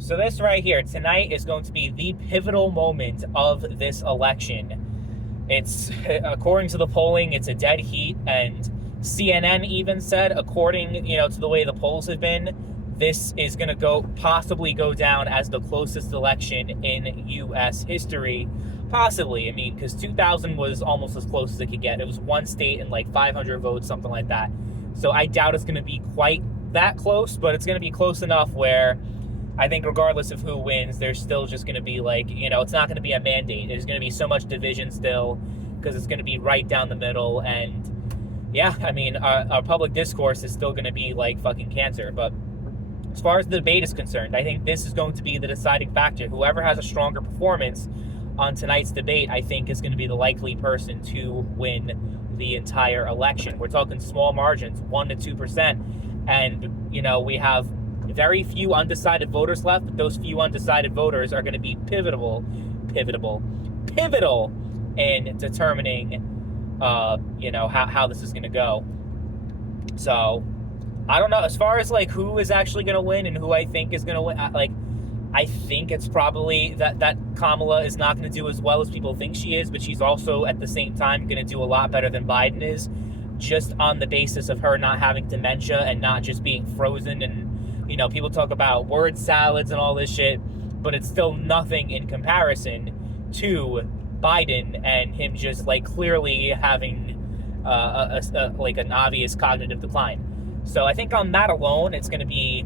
So this right here, tonight is going to be the pivotal moment of this election. It's, according to the polling, it's a dead heat, and CNN even said, according, to the way the polls have been, this is going to possibly go down as the closest election in U.S. history. Possibly. I mean, because 2000 was almost as close as it could get. It was one state and like 500 votes, something like that. So I doubt it's going to be quite that close, but it's going to be close enough where I think regardless of who wins, there's still just going to be it's not going to be a mandate. There's going to be so much division still because it's going to be right down the middle. And yeah, I mean, our public discourse is still going to be like fucking cancer. But as far as the debate is concerned, I think this is going to be the deciding factor. Whoever has a stronger performance on tonight's debate, I think, is going to be the likely person to win the entire election. We're talking small margins, 1% to 2%. And, we have very few undecided voters left, but those few undecided voters are going to be pivotal in determining, how this is going to go. So I don't know. As far as like who is actually going to win and who I think is going to win, I think it's probably that Kamala is not going to do as well as people think she is, but she's also at the same time going to do a lot better than Biden is, just on the basis of her not having dementia and not just being frozen. And people talk about word salads and all this shit, but it's still nothing in comparison to Biden and him just like clearly having an obvious cognitive decline. So I think on that alone, it's going to be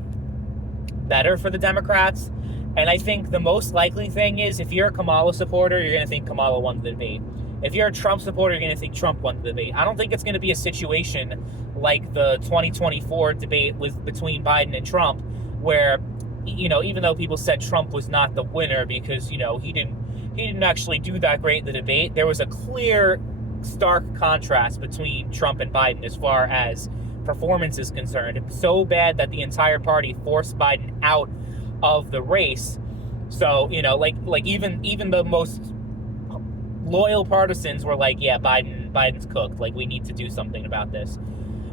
better for the Democrats. And I think the most likely thing is if you're a Kamala supporter, you're going to think Kamala won the debate. If you're a Trump supporter, you're going to think Trump won the debate. I don't think it's going to be a situation like the 2024 debate between Biden and Trump, where, even though people said Trump was not the winner because, he didn't actually do that great in the debate, there was a clear, stark contrast between Trump and Biden as far as performance is concerned. It was so bad that the entire party forced Biden out of the race. So, even the most loyal partisans were like, yeah, Biden's cooked. Like, we need to do something about this.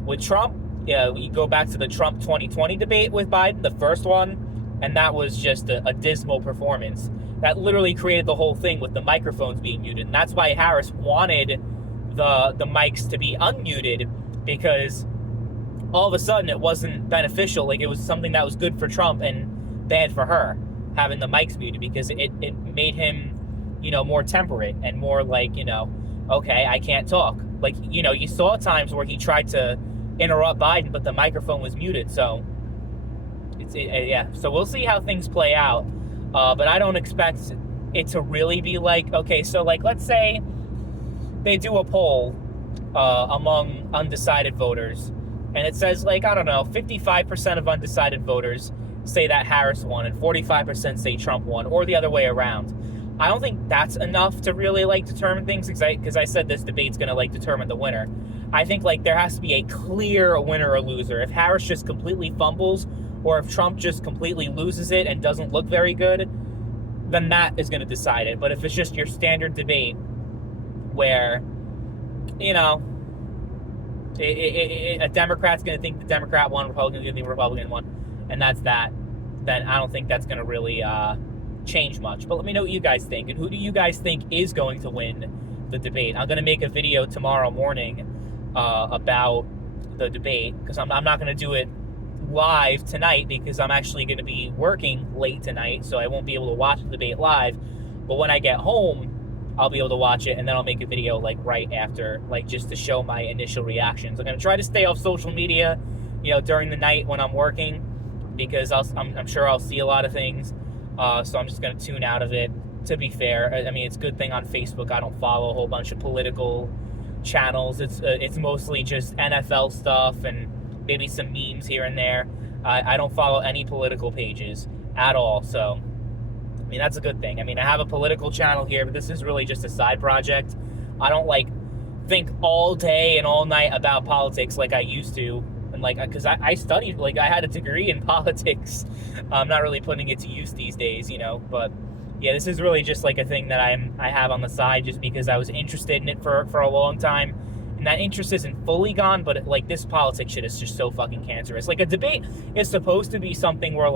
With Trump, we go back to the Trump 2020 debate with Biden, the first one, and that was just a dismal performance. That literally created the whole thing with the microphones being muted. And that's why Harris wanted the mics to be unmuted, because all of a sudden it wasn't beneficial. Like, it was something that was good for Trump and bad for her, having the mics muted, because it made him, more temperate and more like, okay, I can't talk. Like, you saw times where he tried to interrupt Biden, but the microphone was muted. So yeah. So we'll see how things play out. But I don't expect it to really be like, okay, so like, let's say they do a poll among undecided voters, and it says, like, I don't know, 55% of undecided voters say that Harris won and 45% say Trump won, or the other way around. I don't think that's enough to really like determine things, because I said this debate's going to like determine the winner. I think like there has to be a clear winner or loser. If Harris just completely fumbles, or if Trump just completely loses it and doesn't look very good, then that is going to decide it. But if it's just your standard debate where, a Democrat's going to think the Democrat won, Republican's going to think the Republican won, and that's that, then I don't think that's going to really change much. But let me know what you guys think, and who do you guys think is going to win the debate? I'm going to make a video tomorrow morning about the debate, because I'm not going to do it live tonight because I'm actually going to be working late tonight, so I won't be able to watch the debate live. But when I get home, I'll be able to watch it, and then I'll make a video like right after, like just to show my initial reactions. I'm going to try to stay off social media, during the night when I'm working, because I'm sure I'll see a lot of things. So I'm just going to tune out of it. To be fair, I mean, it's a good thing on Facebook I don't follow a whole bunch of political channels. It's mostly just NFL stuff and maybe some memes here and there. I don't follow any political pages at all. So, I mean, that's a good thing. I mean, I have a political channel here, but this is really just a side project. I don't think all day and all night about politics like I used to. And because I studied, I had a degree in politics. I'm not really putting it to use these days, but yeah, this is really just like a thing that I have on the side just because I was interested in it for a long time. And that interest isn't fully gone, but this politics shit is just so fucking cancerous. Like, a debate is supposed to be something where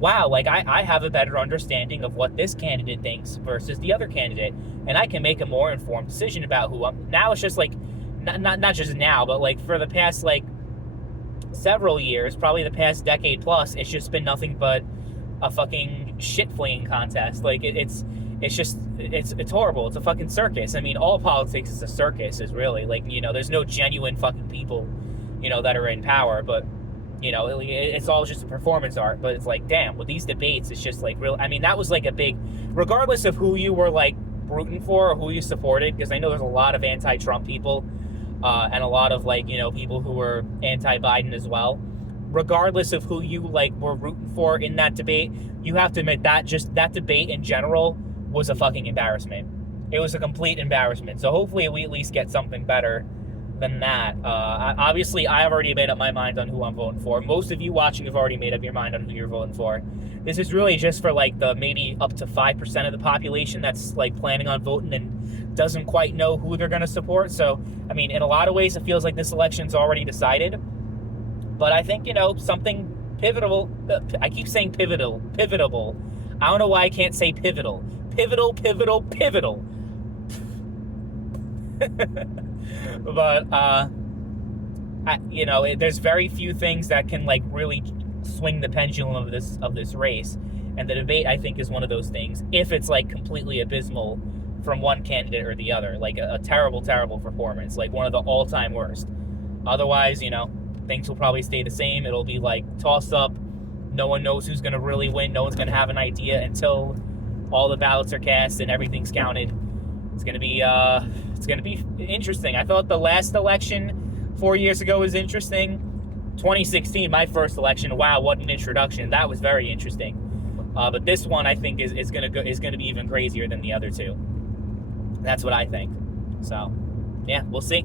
wow, like I have a better understanding of what this candidate thinks versus the other candidate, and I can make a more informed decision about who I'm. Now it's just like, not just now, but like for the past like several years, probably the past decade plus, it's just been nothing but a fucking shit fleeing contest. Like it's horrible. It's a fucking circus. I mean, all politics is a circus, is really like, you know, there's no genuine fucking people, you know, that are in power, but you know, it's all just a performance art. But it's like, damn, with these debates, it's just like real. I mean, that was like a big, regardless of who you were like rooting for or who you supported, because I know there's a lot of anti-Trump people and a lot of like, you know, people who were anti-Biden as well. Regardless of who you like were rooting for in that debate, you have to admit that just that debate in general was a fucking embarrassment. It was a complete embarrassment. So hopefully we at least get something better than that. Obviously, I have already made up my mind on who I'm voting for. Most of you watching have already made up your mind on who you're voting for. This is really just for like the maybe up to 5% of the population that's like planning on voting and doesn't quite know who they're going to support. So, I mean, in a lot of ways, it feels like this election's already decided. But I think, you know, something pivotal. I keep saying pivotal. I don't know why I can't say pivotal. Pivotal. But, you know, there's very few things that can, like, really swing the pendulum of this race. And the debate, I think, is one of those things, if it's, like, completely abysmal from one candidate or the other. Like, a terrible, terrible performance. Like, one of the all-time worst. Otherwise, you know, things will probably stay the same. It'll be, like, tossed up. No one knows who's going to really win. No one's going to have an idea until all the ballots are cast and everything's counted. It's going to be interesting. I thought the last election 4 years ago was interesting. 2016, my first election. Wow, what an introduction! That was very interesting. But this one, I think, is going to be even crazier than the other two. That's what I think. So, yeah, we'll see.